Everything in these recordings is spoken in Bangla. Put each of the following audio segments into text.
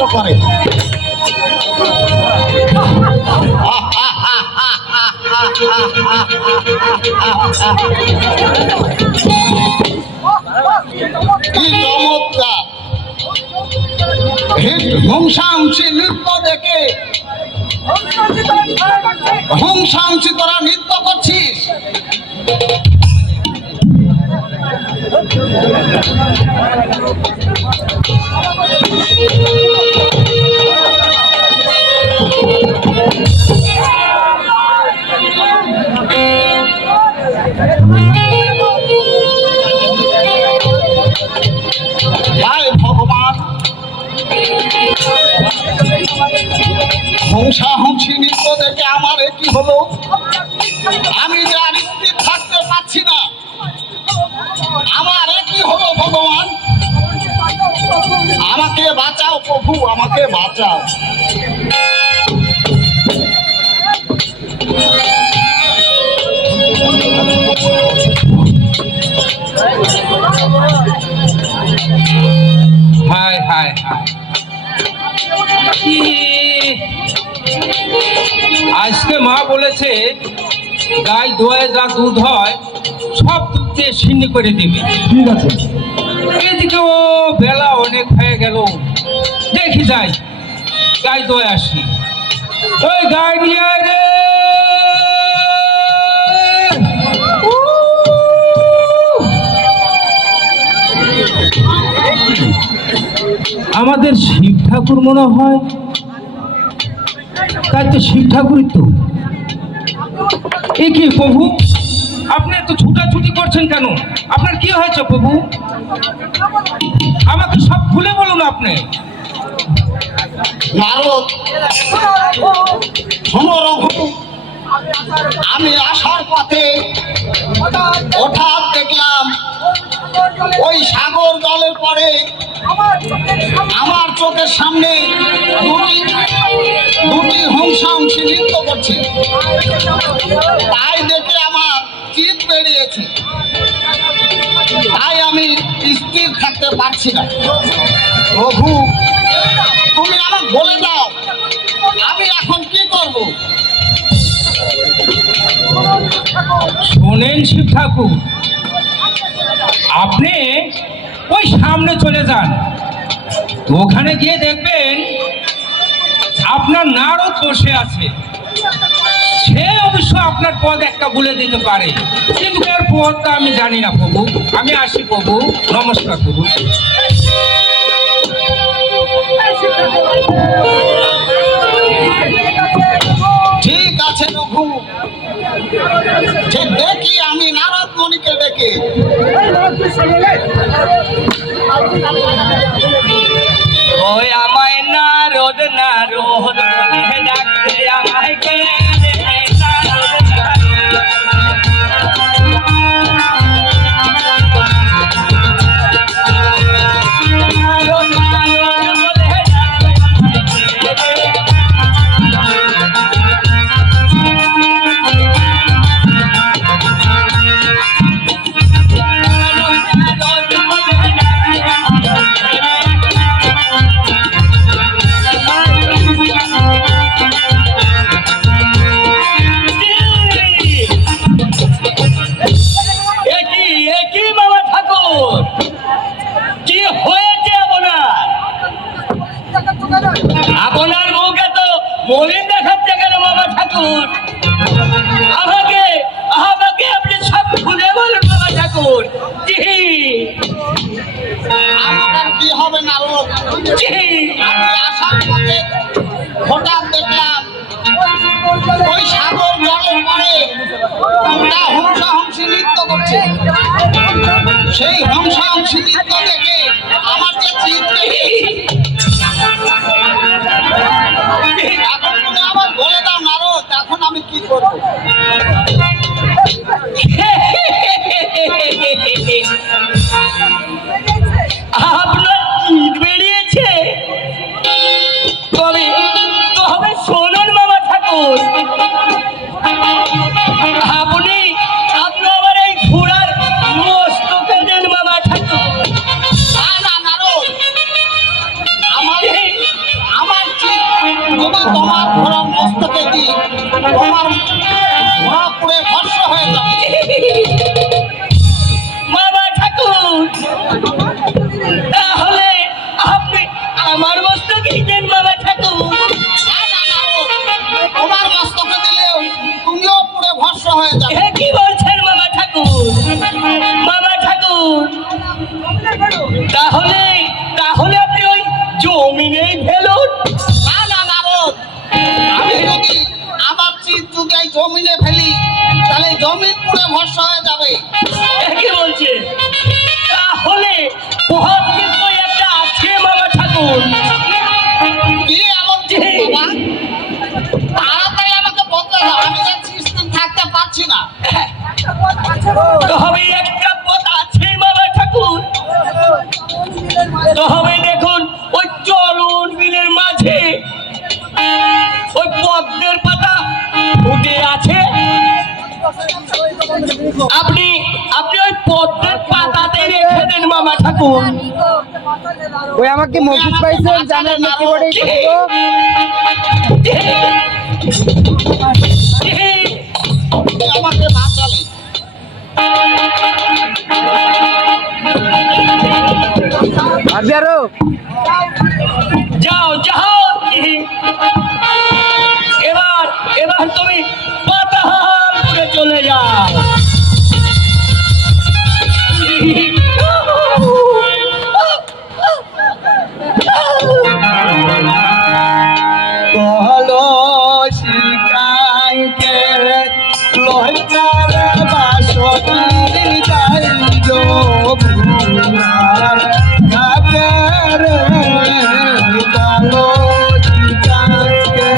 সাহায্য করে। কি চমৎকার হিংসাংসী নৃত্য দেখে, হিংসাংসী তোরা নৃত্য করছিস। ভগবান, হিংসাংসী নৃত্য দেখে আমার কি হলো? আমি যে আর স্থির থাকতে পারছি না, আমার কি হলো ভগবান? আমাকে বাঁচাও প্রভু, আমাকে বাঁচাও। হায় হায় হায়, আজকে মা বলেছে গায়ে দোয়ে যা দুধ হয় সব দুধ দিয়ে সিন্নি করে দিবে। ঠিক আছে, এদিকে ও বেলা অনেক হয়ে গেল, দেখি যাই গায়ে দোয়ে আসি। ওই গায়ে নিয়ে আয় রে। আমাদের শিব ঠাকুর মনে হয়, তাই তো শিব ঠাকুরই তো। এ কি প্রভু, আপনি এত ছুটাছুটি করছেন কেন? আপনার কি হয়েছে প্রভু? আমাকে সব খুলে বলুন আপনি। নারদ, শোনো রঘু, আমি আসার পথে হঠাৎ দেখলাম ওই সাগর জলের পরে আমার চোখের সামনে দুটি হিংসাংসী নৃত্য করছে। তাই দেখে আমার চিত বেরিয়েছে, তাই আমি স্থির থাকতে পারছি না। প্রভু, তুমি আমাকে বলে দাও আমি এখন কি করব? শোনেন শিব ঠাকুর, আপনি ওই সামনে চলে যান, তো ওখানে গিয়ে দেখবেন আপনার নারদ বসে আছে। সে অবশ্য আপনার পদ একটা বলে দিতে পারে, কিন্তু এর পদটা আমি জানি না প্রভু। আমি আসি প্রভু, নমস্কার প্রভু। ঠিক আছে রঘু, যে দেখি আমি নারদ মণিকে ডেকে। ওই আমায় নারদ নারদ বলে ডাকে, আমায় কে আপনার মুখে তো মলিন দেখাচ্ছে কেন বাবা ঠাকুর? আমাকে আমাকে আপনি সব খুলে বলুন বাবা ঠাকুর। আমার কি হবে নারদ? আমি আসার পথে হঠাৎ দেখলাম ওই সাগর জলের পরে হিংসাংসী নৃত্য করছে। সেই হিংসাংসী নৃত্য দেখে আমার যে চিত্ত, এখন তুমি আমার বলে দাও নারদ, এখন আমি কি করবো? আপনার চিত বেরিয়েছে? তবে শুনুন বাবা ঠাকুর, আপনি আমার এই ঘোড়ার মস্তকে দেন বাবা ভরসা হয়ে যাবে। কি বলছে? তাহলে পথ কিন্তু একটা আছে মামা ঠাকুর। কি এমন জি। বাবা? তাড়াতাড়ি আমাকে বলতে দাও, আমি যাচ্ছি, স্থির থাকতে পারছি না। তবে একটা পথ আছে মামা ঠাকুর। তবে দেখুন ওই চলন বিলের মাঝে ওই পদ্মের পাতা ফুটে আছে। আপনি আপনি ওই পদ্মের পাতাতে রেখে দেন মামা ঠাকুর। ওই আমাকে মফিজ পাইছেন জানার নাকি বড় তুই আমাকে বাঁচালে। আসবে আরো যাও যাও। এবার এবার তুমি পাতালপুরে চলে যাও। কহলো শিকাইকে লহকারে বাসতি যাইলো ভুলার ঘাটেরে কালো শিকাইকে।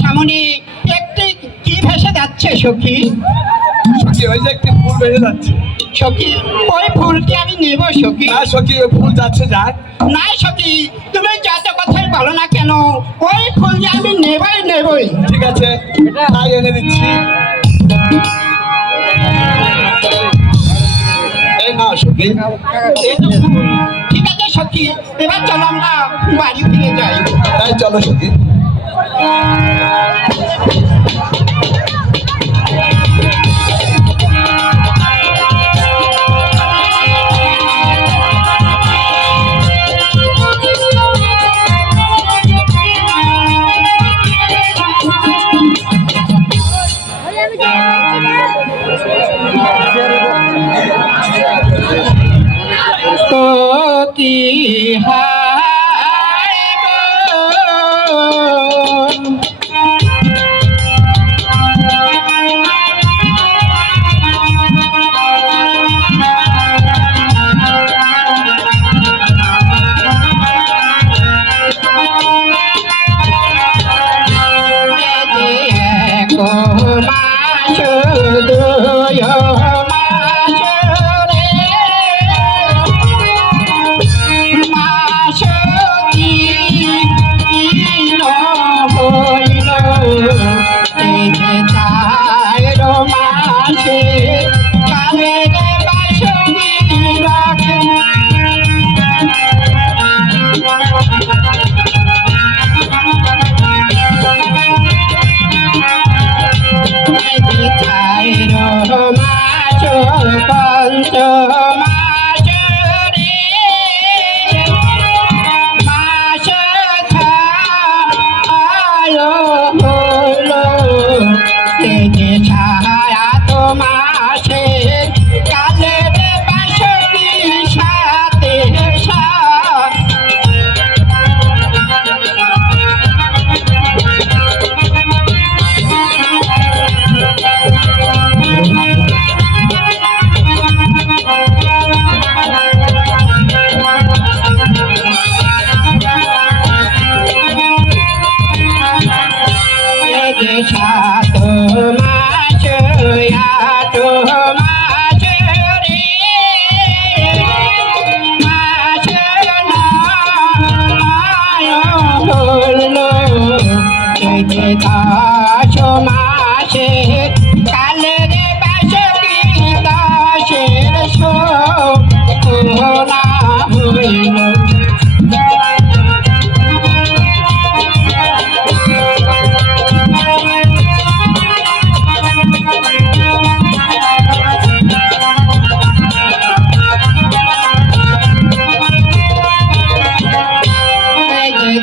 সামনে একটি কি ভেসে যাচ্ছে সখী? সখী, ওই ওই যে একটি ফুল বেড়ে যাচ্ছে। সখী ওই ফুলটি আমি নেব সখী। না সখী, ওই ফুল যাচ্ছে যাক। না সখী, তুমি যত কথাই বলো না কেন, ওই ফুল যে আমি নেবই। ঠিক আছে, তাই এনে দিচ্ছি। এই না সখী, এই তো ফুল। ঠিক আছে সখী, এবার চলো আমরা বাড়ি ফিরে যাই। তাই চলো সখী। তো কি হায় গো, মাস দুয় মাস রে, মাস দিন হইল, এই যে চার মাসে কালের বাসনি রাখে। মাস পঞ্চ মাস রে, মাস ছায় হল, তেজে ছায়া তো মাসে কালের বাসনি সাথে সাথ। সাত মাস আট মাস রে, মাস নয় হল, এই যে 10 মাসে কালের বাসনি দাসের সোনা হইল।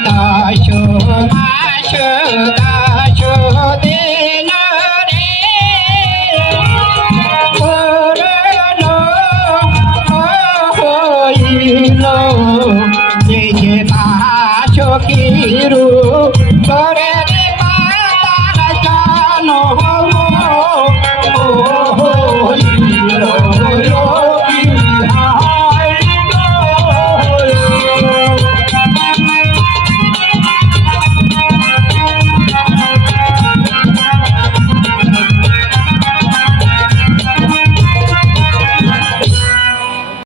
দশ মাস 10 দিন রে, পূর্ণ হইল, যে বাসকিরূপ